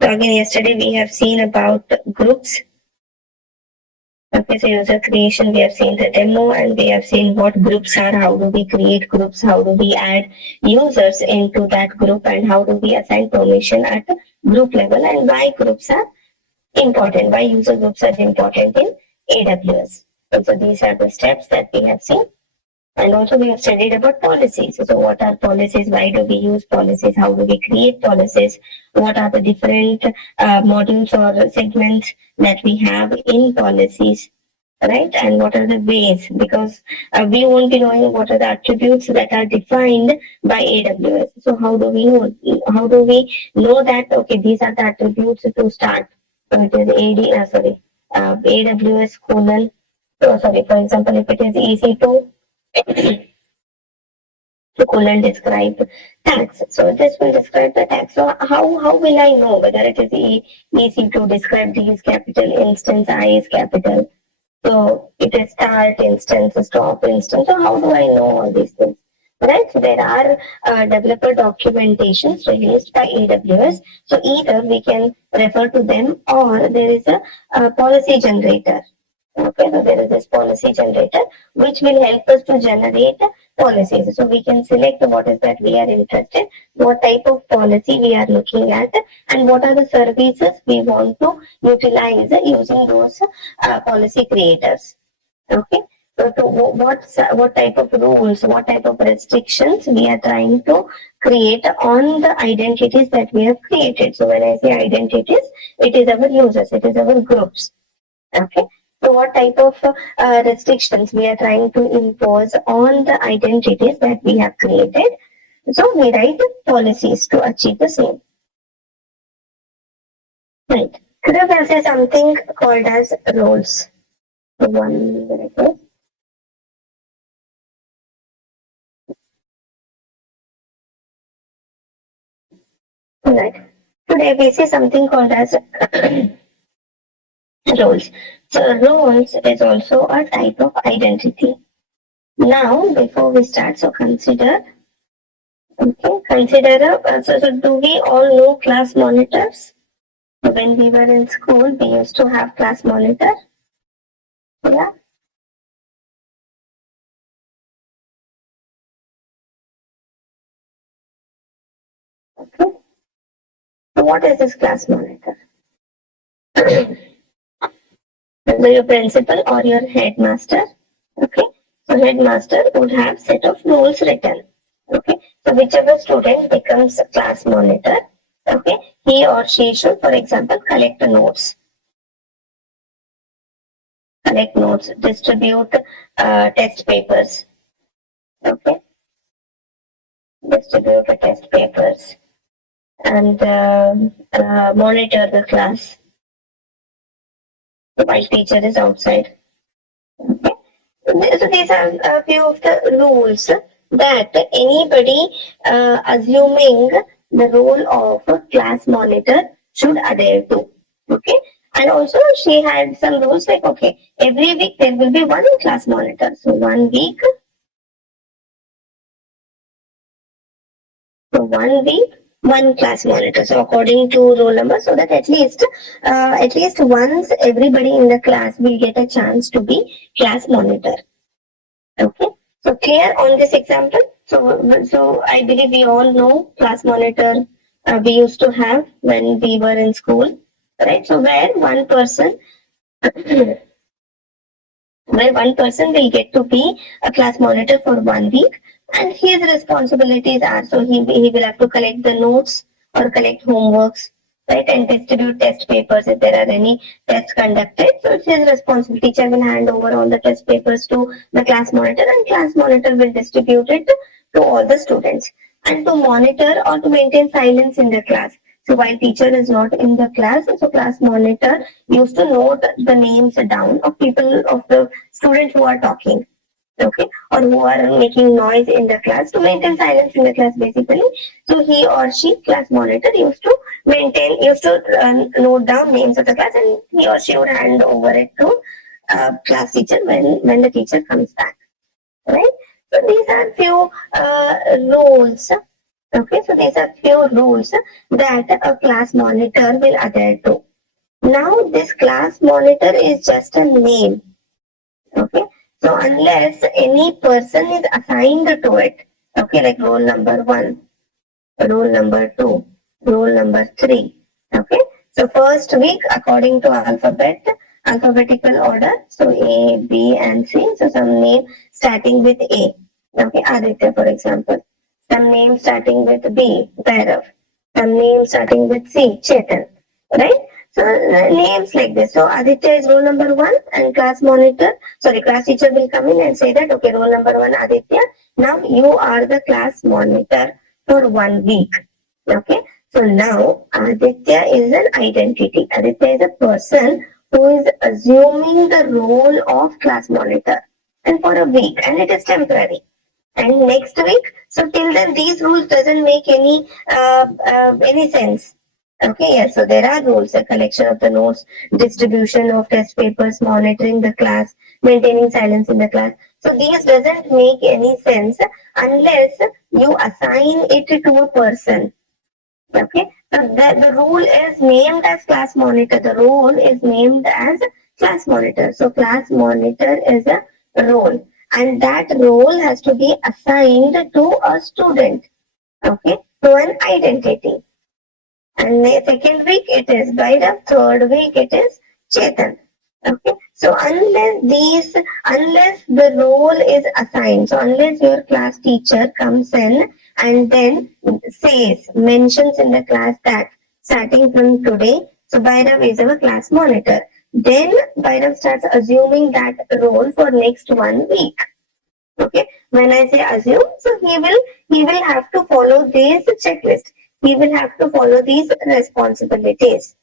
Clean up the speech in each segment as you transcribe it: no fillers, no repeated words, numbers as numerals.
So again, yesterday we have seen about groups. Okay, so user creation, we have seen the demo and we have seen what groups are, how do we create groups, how do we add users into that group, and how do we assign permission at group level, and why groups are important, why user groups are important in AWS. So these are the steps that we have seen. And also we have studied about policies. So what are policies? Why do we use policies? How do we create policies? What are the different modules or segments that we have in policies? Right? And what are the ways? Because we won't be knowing what are the attributes that are defined by AWS. So how do we know? How do we know that, okay, these are the attributes to start? So it is AWS colon. So sorry, for example, if it is EC2, to colon describe tags. So this will describe the tag. So how will I know whether it is easy to describe D is capital, instance I is capital. So it is start instance, stop instance. So how do I know all these things? Right. So there are developer documentations released by AWS. So either we can refer to them or there is a policy generator. Okay, so there is this policy generator which will help us to generate policies. So we can select what is that we are interested, what type of policy we are looking at, and what are the services we want to utilize using those policy creators. Okay. So to what type of rules, what type of restrictions we are trying to create on the identities that we have created. So when I say identities, it is our users, it is our groups. Okay. So what type of restrictions we are trying to impose on the identities that we have created. So we write policies to achieve the same. Right. Today we'll say something called as roles. So 1 minute. Right. Today we see something called as roles. So roles is also a type of identity. Now, before we start, so consider. Okay, consider. So do we all know class monitors? When we were in school, we used to have class monitor. Yeah. Okay. So what is this class monitor? So your principal or your headmaster. Okay. So headmaster would have set of rules written. Okay. So whichever student becomes a class monitor, okay, he or she should, for example, collect notes, distribute test papers. Okay. Distribute the test papers and monitor the class while teacher is outside. Okay. So these are a few of the rules that anybody assuming the role of a class monitor should adhere to. Okay. And also she had some rules like, okay, every week there will be one class monitor. So 1 week, one class monitor. So according to roll number, so that at least once everybody in the class will get a chance to be class monitor. Okay. So clear on this example. So I believe we all know class monitor we used to have when we were in school, right? So where one person will get to be a class monitor for 1 week, and his responsibilities are, so he will have to collect the notes or collect homeworks, right, and distribute test papers if there are any tests conducted. So it's his responsibility. Teacher will hand over all the test papers to the class monitor, and class monitor will distribute it to all the students, and to monitor or to maintain silence in the class. So while teacher is not in the class, so class monitor used to note the names down of people, of the students who are talking, okay, or who are making noise in the class, to maintain silence in the class basically. So he or she, class monitor, used to note down names of the class, and he or she would hand over it to class teacher when the teacher comes back, right? So these are few roles Okay, so these are few rules that a class monitor will adhere to. Now, this class monitor is just a name. Okay, so unless any person is assigned to it, okay, like roll number 1, roll number 2, roll number 3. Okay, so first week according to alphabetical order. So A, B, and C. So some name starting with A. Okay, Aditya, for example. Some name starting with B, Bhairav. Some name starting with C, Chetan. Right? So names like this. So Aditya is roll number 1, and class teacher will come in and say that, okay, roll number 1, Aditya. Now you are the class monitor for 1 week. Okay. So now Aditya is an identity. Aditya is a person who is assuming the role of class monitor and for a week, and it is temporary. And next week, so till then these rules doesn't make any sense. Okay, yes. So there are rules: a collection of the notes, distribution of test papers, monitoring the class, maintaining silence in the class. So these doesn't make any sense unless you assign it to a person. Okay, so the rule is named as class monitor. The role is named as class monitor. So class monitor is a role, and that role has to be assigned to a student. Okay, to an identity. And the second week it is Bhairav, third week it is Chetan. Okay, so unless the role is assigned, so unless your class teacher comes in and then mentions in the class that starting from today, so Bhairav is our class monitor. Then Bhairav starts assuming that role for next 1 week. Okay, when I say assume, so he will have to follow this checklist. He will have to follow these responsibilities.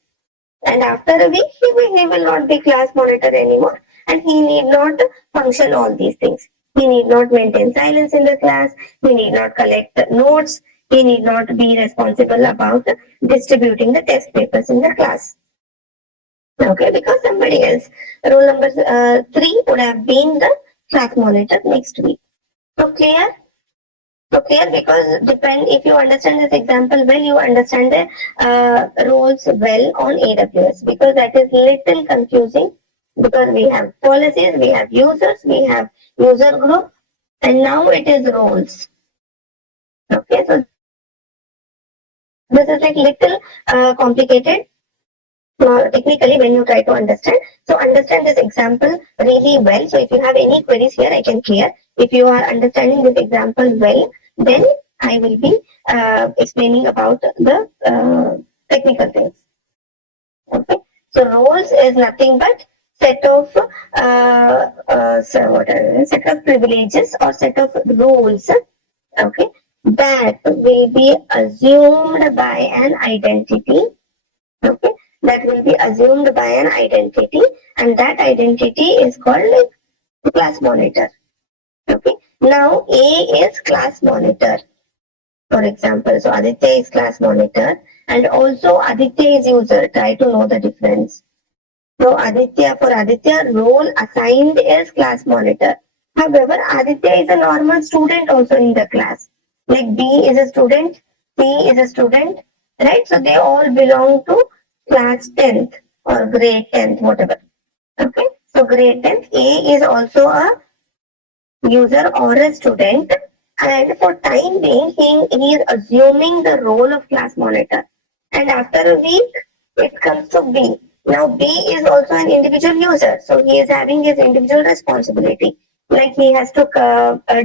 And after a week, he will not be class monitor anymore, and he need not function all these things. He need not maintain silence in the class. He need not collect the notes. He need not be responsible about distributing the test papers in the class. Okay, because somebody else, roll number 3 would have been the class monitor next week. So clear? So clear, because depend if you understand this example well, you understand the roles well on AWS, because that is little confusing, because we have policies, we have users, we have user group, and now it is roles. Okay, so this is like little complicated technically when you try to understand. So understand this example really well. So if you have any queries here, I can clear. If you are understanding this example well, then I will be explaining about the technical things. Okay. So roles is nothing but set of set of privileges or set of rules. Okay, that will be assumed by an identity. Okay, that will be assumed by an identity, and that identity is called class monitor. Okay, now A is class monitor, for example. So Aditya is class monitor, and also Aditya is user. Try to know the difference. So for Aditya, role assigned is class monitor. However, Aditya is a normal student also in the class. Like B is a student, C is a student, right? So they all belong to class 10th or grade 10th, whatever. Okay. So grade 10th, A is also a user or a student, and for time being he is assuming the role of class monitor, and after a week it comes to B. Now B is also an individual user, so he is having his individual responsibility, like he has to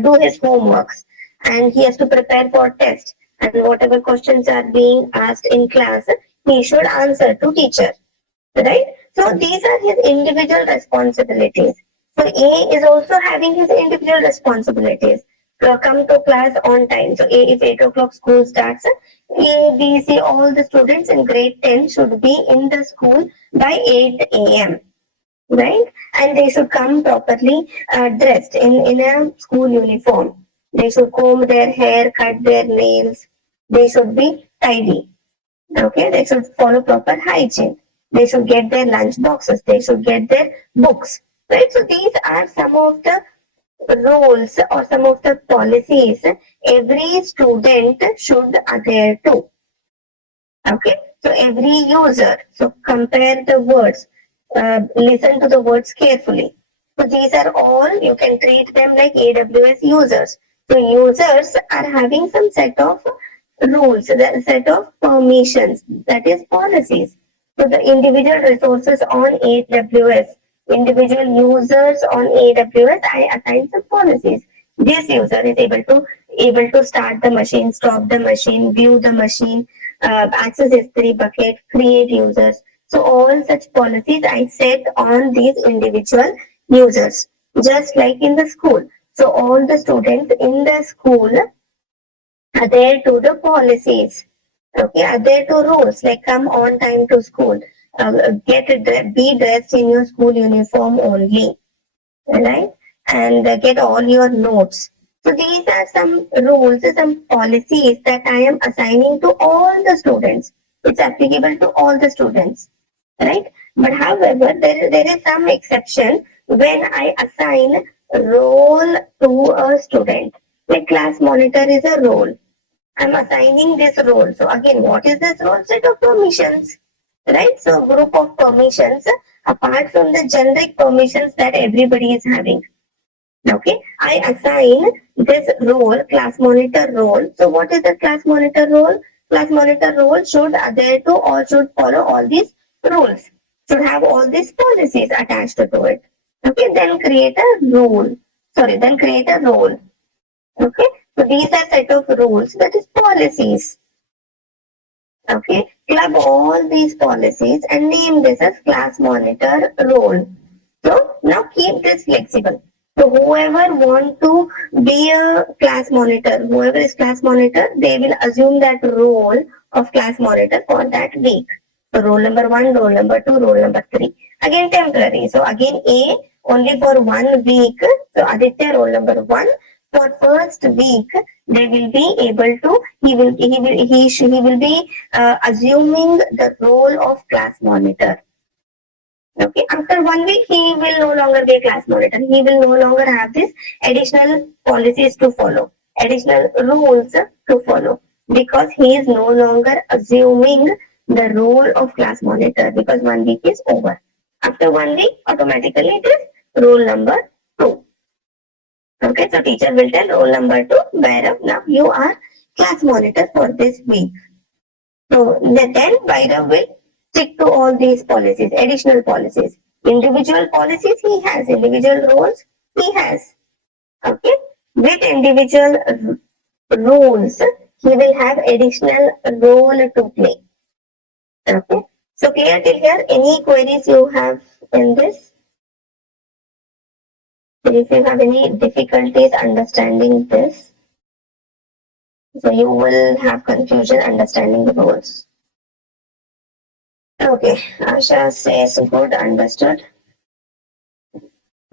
do his homeworks, and he has to prepare for test, and whatever questions are being asked in class he should answer to teacher, right? So these are his individual responsibilities. So A is also having his individual responsibilities. So come to class on time. So A, if 8 o'clock school starts, A, B, C, all the students in grade 10 should be in the school by 8 a.m. Right? And they should come properly dressed in a school uniform. They should comb their hair, cut their nails. They should be tidy. Okay, they should follow proper hygiene. They should get their lunch boxes. They should get their books. Right. So these are some of the rules or some of the policies every student should adhere to. Okay, so every user, so compare the words, listen to the words carefully. So these are all, you can treat them like AWS users. So users are having some set of rules, the set of permissions, that is policies. So the individual resources on AWS, individual users on AWS, I assign some policies. This user is able to start the machine, stop the machine, view the machine, access S3 bucket, create users. So all such policies I set on these individual users, just like in the school. So all the students in the school adhere to the policies. Okay, adhere to rules like come on time to school, be dressed in your school uniform only, right? And get all your notes. So these are some rules, some policies that I am assigning to all the students. It's applicable to all the students, right? But however, there is some exception when I assign role to a student. Like class monitor is a role. I'm assigning this role. So again, what is this role? Set of permissions, right? So group of permissions apart from the generic permissions that everybody is having. Okay, I assign this role, class monitor role. So what is the class monitor role? Class monitor role should adhere to or should follow all these rules, should have all these policies attached to it. Okay, then create a rule. Sorry, then create a role. Okay, so these are set of rules, that is policies. Okay, club all these policies and name this as class monitor role. So now keep this flexible. So whoever want to be a class monitor, whoever is class monitor, they will assume that role of class monitor for that week. So roll number 1, roll number 2, roll number 3. Again temporary. So again A only for 1 week. So Aditya roll number 1 for first week they will be able to he will be assuming the role of class monitor. Okay, after 1 week, he will no longer be a class monitor. He will no longer have these additional policies to follow, additional rules to follow, because he is no longer assuming the role of class monitor because 1 week is over. After 1 week, automatically it is role number 2. Okay, so teacher will tell role number 2, Bhairav, now you are class monitor for this week. So then Bhairav will stick to all these policies, additional policies. Individual policies he has, individual roles he has. Okay, with individual roles, he will have additional role to play. Okay, so clear till here? Any queries you have in this? If you have any difficulties understanding this, so you will have confusion understanding the roles. Okay, Asha says good, understood.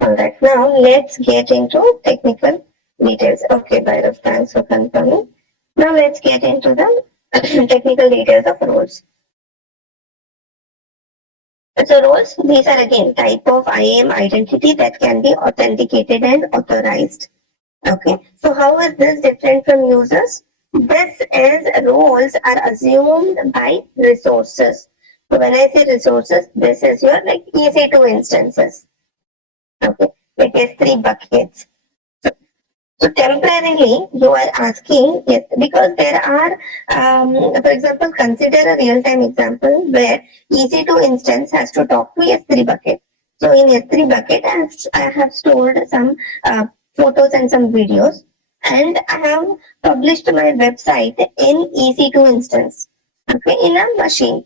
Alright, now let's get into technical details. Okay, Bhairav, thanks for confirming. Now let's get into the technical details of roles. So roles, these are again type of IAM identity that can be authenticated and authorized. Okay, so how is this different from users? This is roles are assumed by resources. So when I say resources, this is your like EC2 instances. Okay, like S3 buckets. So temporarily, you are asking, yes, because there are, for example, consider a real-time example where EC2 instance has to talk to S3 bucket. So in S3 bucket, I have stored some photos and some videos, and I have published my website in EC2 instance, okay, in a machine.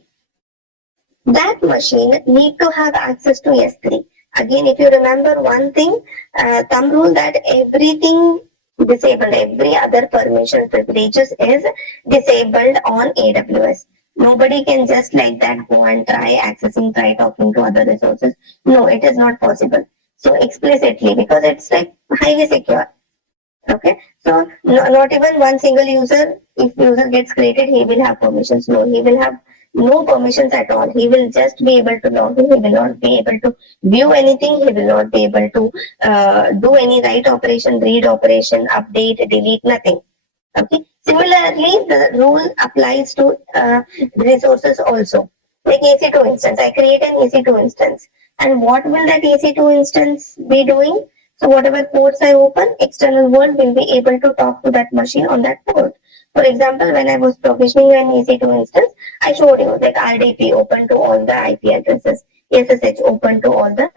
That machine need to have access to S3. Again, if you remember one thing, thumb rule that everything disabled, every other permission privileges is disabled on AWS. Nobody can just like that go and try accessing, try talking to other resources. No, it is not possible. So explicitly, because it's like highly secure. Okay, so not even one single user, if user gets created, he will have permissions. No, he will have no permissions at all. He will just be able to log in. He will not be able to view anything. He will not be able to do any write operation, read operation, update, delete, nothing. Okay. Similarly, the rule applies to resources also. Like EC2 instance, I create an EC2 instance. And what will that EC2 instance be doing? So whatever ports I open, external world will be able to talk to that machine on that port. For example, when I was provisioning an EC2 instance, I showed you that RDP open to all the IP addresses, SSH open to all the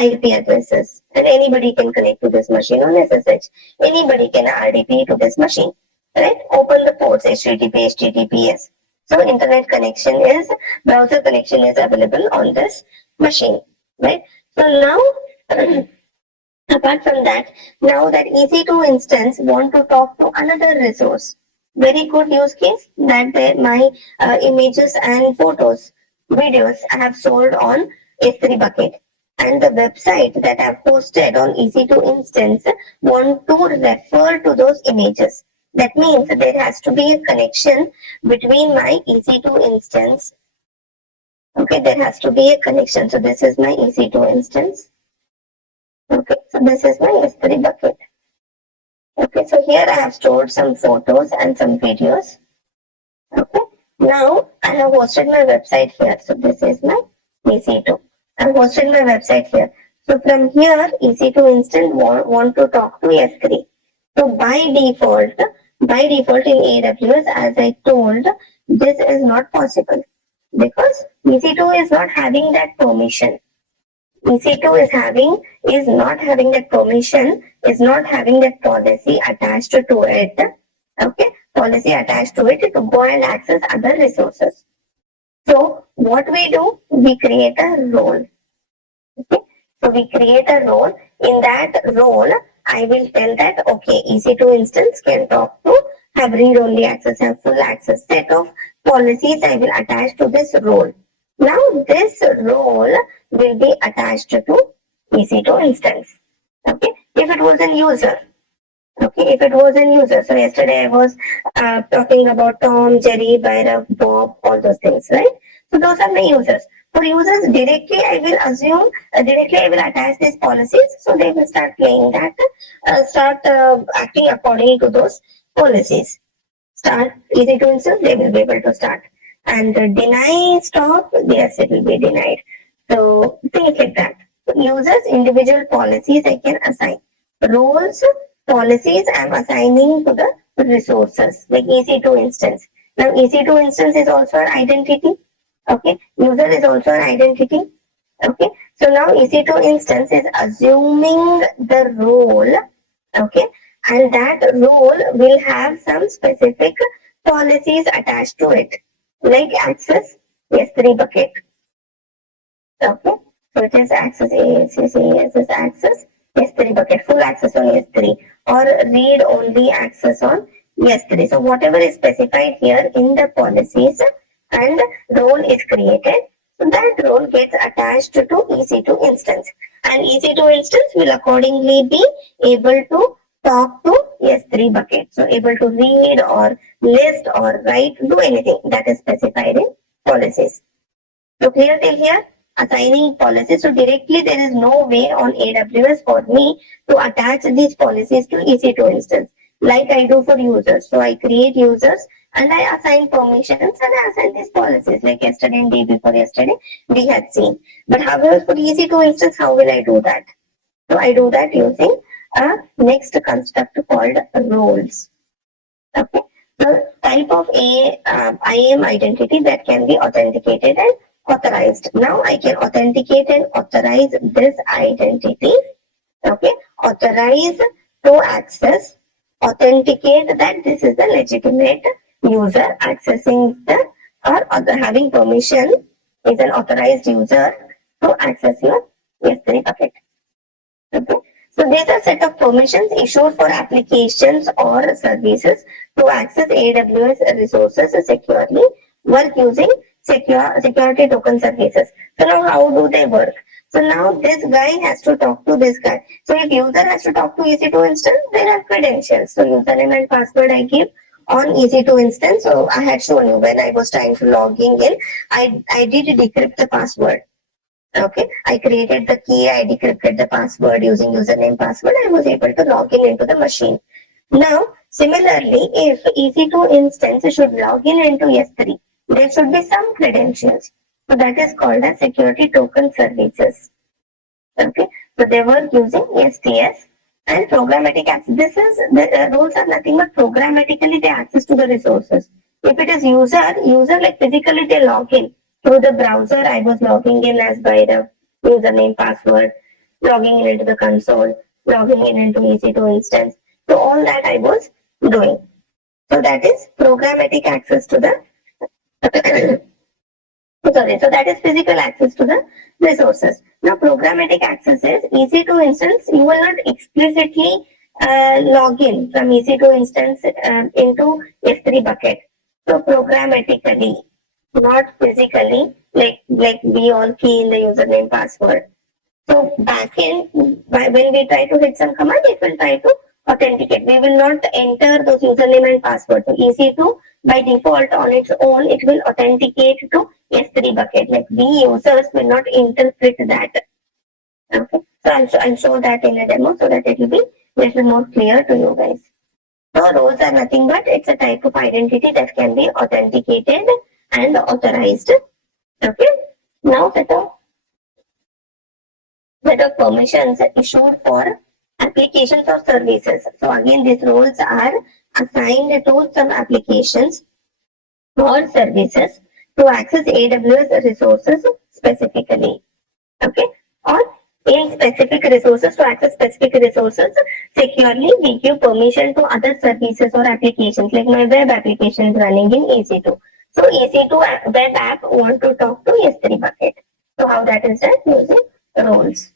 IP addresses, and anybody can connect to this machine on SSH. Anybody can RDP to this machine, right? Open the ports, HTTP, HTTPS. So internet connection is, browser connection is available on this machine, right? So now, apart from that, now that EC2 instance want to talk to another resource. Very good use case that my images and photos, videos I have stored on S3 bucket. And the website that I've hosted on EC2 instance want to refer to those images. That means there has to be a connection between my EC2 instance. Okay, there has to be a connection. So this is my EC2 instance. Okay, so this is my S3 bucket. Okay, so here I have stored some photos and some videos. Okay, now I have hosted my website here. So this is my EC2. I have hosted my website here. So from here, EC2 instance want to talk to S3. So by default in AWS, as I told, this is not possible because EC2 is not having that permission. EC2 is not having that permission, is not having that policy attached to it. Okay, policy attached to it to go and access other resources. So what we do, we create a role. Okay, so we create a role. In that role, I will tell that okay, EC2 instance can talk to, have read-only access, have full access. Set of policies I will attach to this role. Now this role will be attached to EC2 instance. Okay, if it was a user. Okay, if it was a user. So yesterday I was talking about Tom, Jerry, Bhairav, Bob, all those things, right? So those are my users. For users, directly I will assume, directly I will attach these policies. So they will start playing that, start acting according to those policies. Start EC2 instance, they will be able to start. And deny stop, yes, it will be denied. So things like that. Users, individual policies I can assign. Roles, policies I'm assigning to the resources, like EC2 instance. Now EC2 instance is also an identity. Okay, user is also an identity. Okay, so now EC2 instance is assuming the role. Okay, and that role will have some specific policies attached to it, like access S3 bucket. Okay, so it is access access S3 bucket, full access on S3, or read only access on S3. So whatever is specified here in the policies and role is created, so that role gets attached to EC2 instance, and EC2 instance will accordingly be able to talk to S3 bucket. So able to read or list or write, do anything that is specified in policies. So clear till here? Assigning policies. So directly there is no way on AWS for me to attach these policies to EC2 instance like I do for users. So I create users and I assign permissions and I assign these policies like yesterday and day before yesterday we had seen. But however for EC2 instance, how will I do that? So I do that using a next construct called roles. Okay. The type of IAM identity that can be authenticated and authorized. Now I can authenticate and authorize this identity. Okay, authorize to access, authenticate that this is the legitimate user accessing the or having permission is an authorized user to access your S3 bucket. Okay. So these are set of permissions issued for applications or services to access AWS resources securely, work using security token services. So now how do they work? So now this guy has to talk to this guy. So if user has to talk to EC2 instance, there are credentials. So username and password I give. on EC2 instance. So I had shown you when I was trying to logging in, I did decrypt the password. Okay, I created the key, I decrypted the password using username password. I was able to log in into the machine. Now, similarly, if EC2 instance should log in into S3, there should be some credentials. So that is called as security token services. Okay, so they were using STS and programmatic access. This is the rules are nothing but programmatically they access to the resources. If it is user like physically they log in through the browser. I was logging in as by the username password, logging in into the console, logging in into EC2 instance. So all that I was doing. So that is programmatic access to the sorry, so that is physical access to the resources. Now, programmatic access is EC2 instance. You will not explicitly log in from EC2 instance into S3 bucket. So, programmatically, not physically, like we all key in the username password. So backend, when we try to hit some command, it will try to authenticate. We will not enter those username and password. So EC2 by default on its own, it will authenticate to S3 bucket. Like we users will not interpret that. Okay. So I'll show that in a demo so that it will be little more clear to you guys. So roles are nothing but it's a type of identity that can be authenticated and authorized. Okay. Now set of permissions issued for applications or services. So again, these roles are assigned to some applications or services to access AWS resources specifically. Okay, or in specific resources to access specific resources securely, we give permission to other services or applications like my web applications running in EC2. So EC2 web app want to talk to S3 bucket. So how that is done using roles.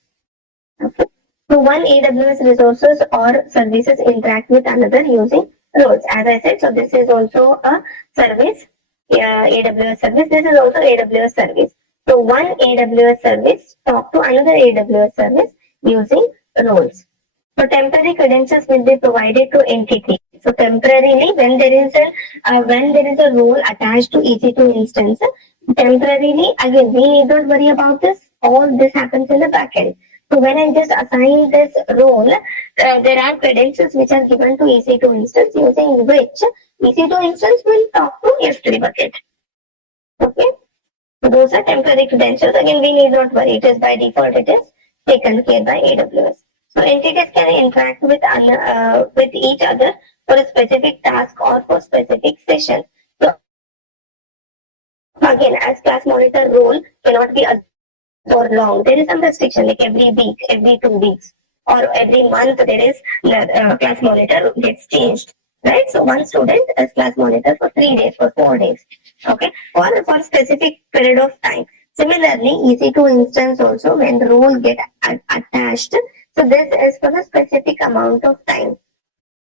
Okay. So one AWS resources or services interact with another using roles. As I said, so this is also a service, AWS service. This is also AWS service. So one AWS service talk to another AWS service using roles. So temporary credentials will be provided to entity. So temporarily, when there is a role attached to EC2 instance, temporarily again we need not worry about this. All this happens in the backend. So when I just assign this role, there are credentials which are given to EC2 instance using which EC2 instance will talk to S3 bucket. Okay. So those are temporary credentials. Again, we need not worry. It is by default. It is taken care by AWS. So entities can interact with each other for a specific task or for specific session. So again, as class monitor role cannot be or long. There is some restriction like every week, every 2 weeks, or every month there is the class monitor gets changed. Right? So one student is class monitor for 3 days, for 4 days. Okay, or for specific period of time. Similarly, EC2 instance also when the role get attached. So this is for a specific amount of time.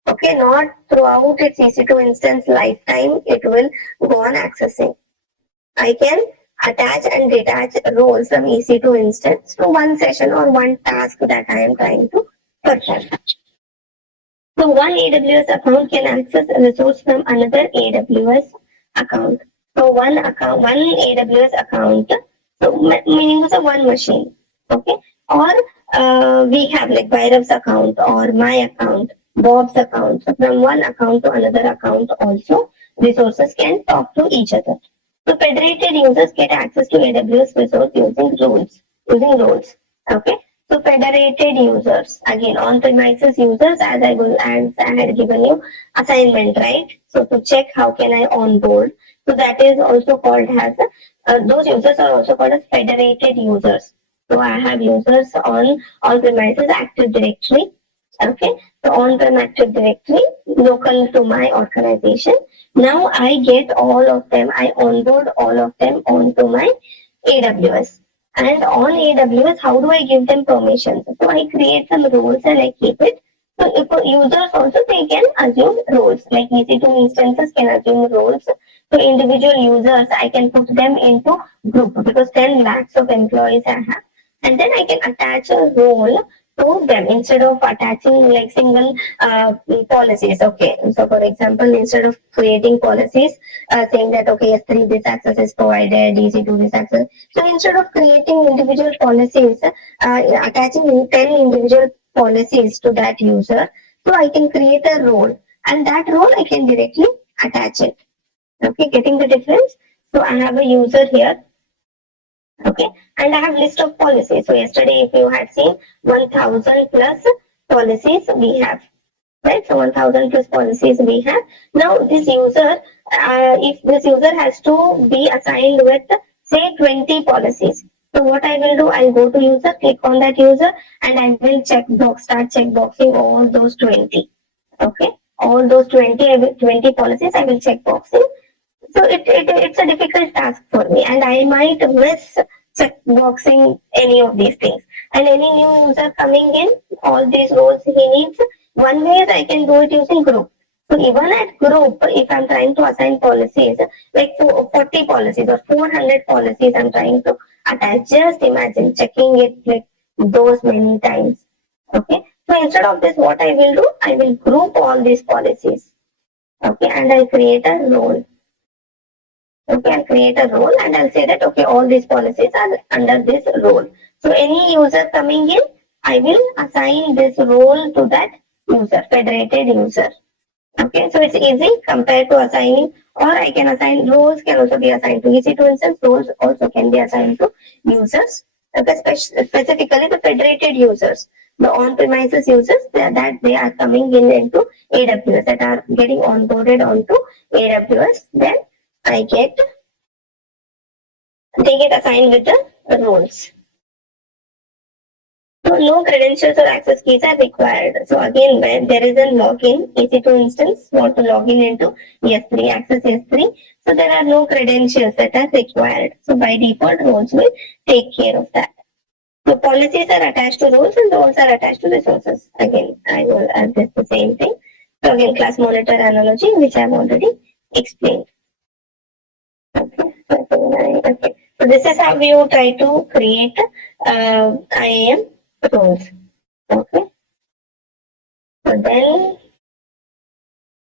Okay, not throughout its EC2 instance lifetime, it will go on accessing. I can attach and detach roles from EC2 instance to one session or one task that I am trying to perform. So one AWS account can access a resource from another AWS account. So one AWS account, so meaning is a one machine. Okay, or we have like Bhairav's account or my account, Bob's account. So from one account to another account also, resources can talk to each other. So federated users get access to AWS resource using roles. Okay. So federated users, again on-premises users, as I had given you assignment, right? So to check how can I onboard. So that is also called as those users are also called as federated users. So I have users on-premises Active Directory. Okay. So on-prem Active Directory local to my organization. Now I get all of them, I onboard all of them onto my AWS. And on AWS, how do I give them permissions? So I create some roles and I keep it. So if users also, they can assume roles, like EC2 instances can assume roles. So individual users, I can put them into group because 10 lakhs of employees I have. And then I can attach a role to them instead of attaching like single policies. Okay, so for example, instead of creating policies saying that okay, S3 this access is provided, EC2 this access. So instead of creating individual policies, attaching 10 individual policies to that user, so I can create a role, and that role I can directly attach it. Okay, getting the difference? So I have a user here. Okay, and I have list of policies. So yesterday, if you had seen 1000 plus policies we have, right? So 1000 plus policies we have. Now this user, if this user has to be assigned with say 20 policies. So what I will do, I'll go to user, click on that user, and I will start checkboxing all those 20. Okay, all those 20 policies I will checkboxing. So it's a difficult task for me, and I might miss checkboxing any of these things. And any new user coming in, all these roles he needs, one way is I can do it using group. So even at group, if I'm trying to assign policies, like 40 policies or 400 policies I'm trying to attach, just imagine checking it like those many times. Okay. So instead of this, what I will do, I will group all these policies. Okay. And I'll create a role. Okay, I'll create a role and I'll say that, okay, all these policies are under this role. So any user coming in, I will assign this role to that user, federated user. Okay, so it's easy compared to assigning, or I can assign roles can also be assigned to EC2 instance, roles also can be assigned to users. Okay, specifically the federated users, the on-premises users that they are coming in into AWS, that are getting onboarded onto AWS, then I get they get assigned with the roles. So no credentials or access keys are required. So again, when there is a login, EC2 instance, want to log in into S3, access S3. So there are no credentials that are required. So by default, roles will take care of that. So policies are attached to roles and roles are attached to resources. Again, I will add this the same thing. So again, class monitor analogy, which I've already explained. Okay. Okay. So this is how you try to create IAM roles. Okay. So then